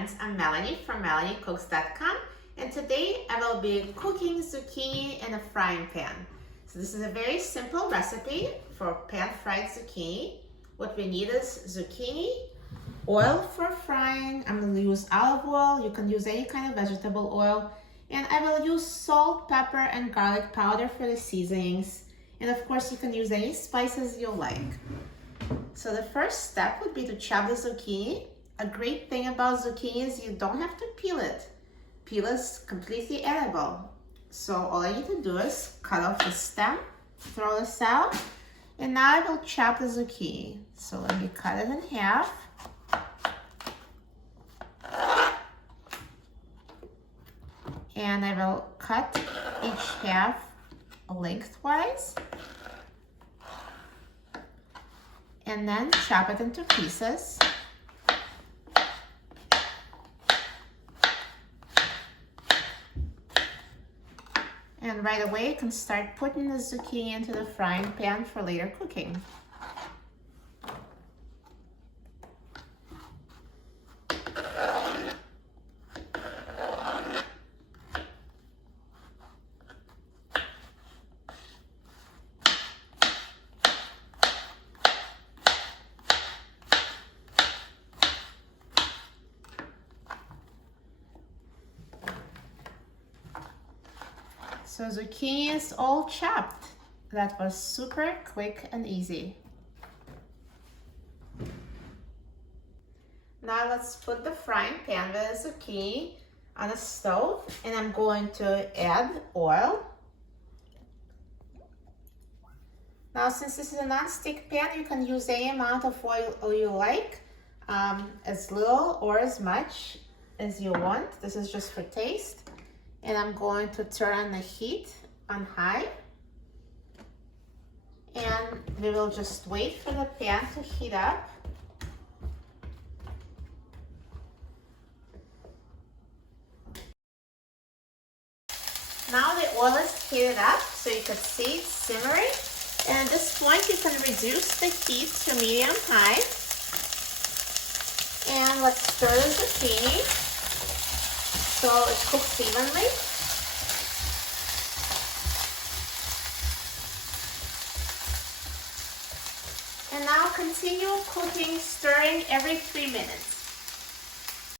friends, I'm Melanie from MelanieCooks.com, and today I will be cooking zucchini in a frying pan. So this is a very simple recipe for pan-fried zucchini. What we need is zucchini, oil for frying. I'm going to use olive oil. You can use any kind of vegetable oil. And I will use salt, pepper, and garlic powder for the seasonings. And of course, you can use any spices you like. So the first step would be to chop the zucchini. A great thing about zucchini is you don't have to peel it. Peel is completely edible. So all I need to do is cut off the stem, throw this out, and now I will chop the zucchini. So let me cut it in half. And I will cut each half lengthwise. And then chop it into pieces. And right away you can start putting the zucchini into the frying pan for later cooking. So zucchini is all chopped. That was super quick and easy. Now let's put the frying pan with the zucchini on the stove, and I'm going to add oil. Now since this is a non-stick pan, you can use any amount of oil you like, as little or as much as you want. This is just for taste. And I'm going to turn the heat on high. And we will just wait for the pan to heat up. Now the oil is heated up, so you can see it's simmering. And at this point, you can reduce the heat to medium-high. And let's stir the zucchini so it cooks evenly. And now continue cooking, stirring every 3 minutes.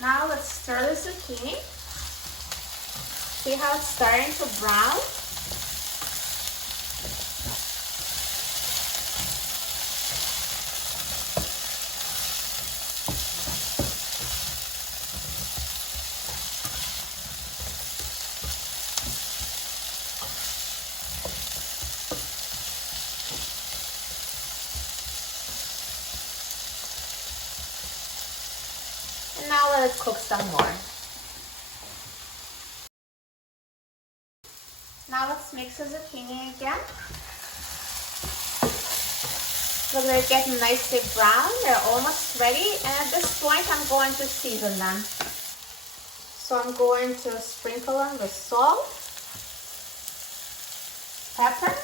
Now let's stir the zucchini. See how it's starting to brown? And now let it cook some more. Now let's mix the zucchini again. So they're getting nicely brown. They're almost ready. And at this point, I'm going to season them. So I'm going to sprinkle them with salt, pepper,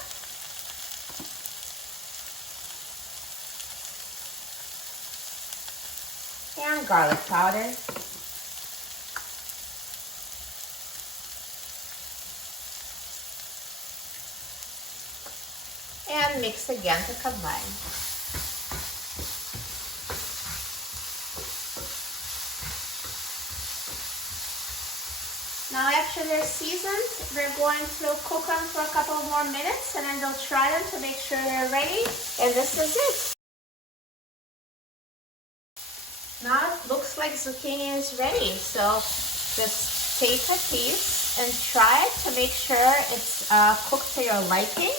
and garlic powder. And mix again to combine. Now after they're seasoned, we're going to cook them for a couple more minutes, and then we'll try them to make sure they're ready. And this is it. Now it looks like zucchini is ready, so just take a piece and try it to make sure it's cooked to your liking.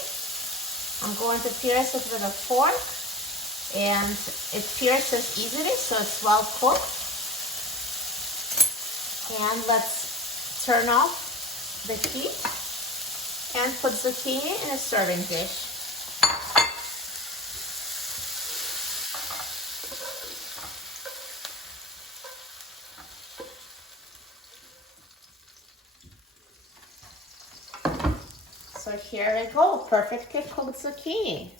I'm going to pierce it with a fork, and it pierces easily, so it's well cooked. And let's turn off the heat and put zucchini in a serving dish. So here we go, perfectly cooked zucchini.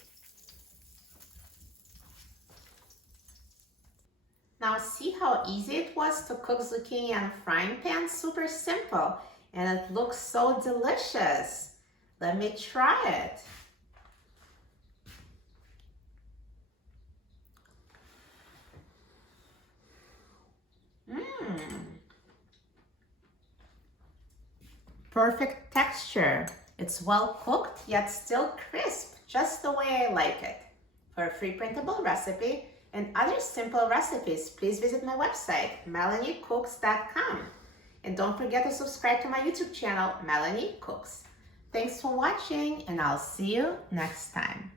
Now how easy it was to cook zucchini in a frying pan? Super simple, and it looks so delicious. Let me try it. Perfect texture. It's well cooked yet still crisp, just the way I like it. For a free printable recipe and other simple recipes, please visit my website, melaniecooks.com. And don't forget to subscribe to my YouTube channel, Melanie Cooks. Thanks for watching, and I'll see you next time.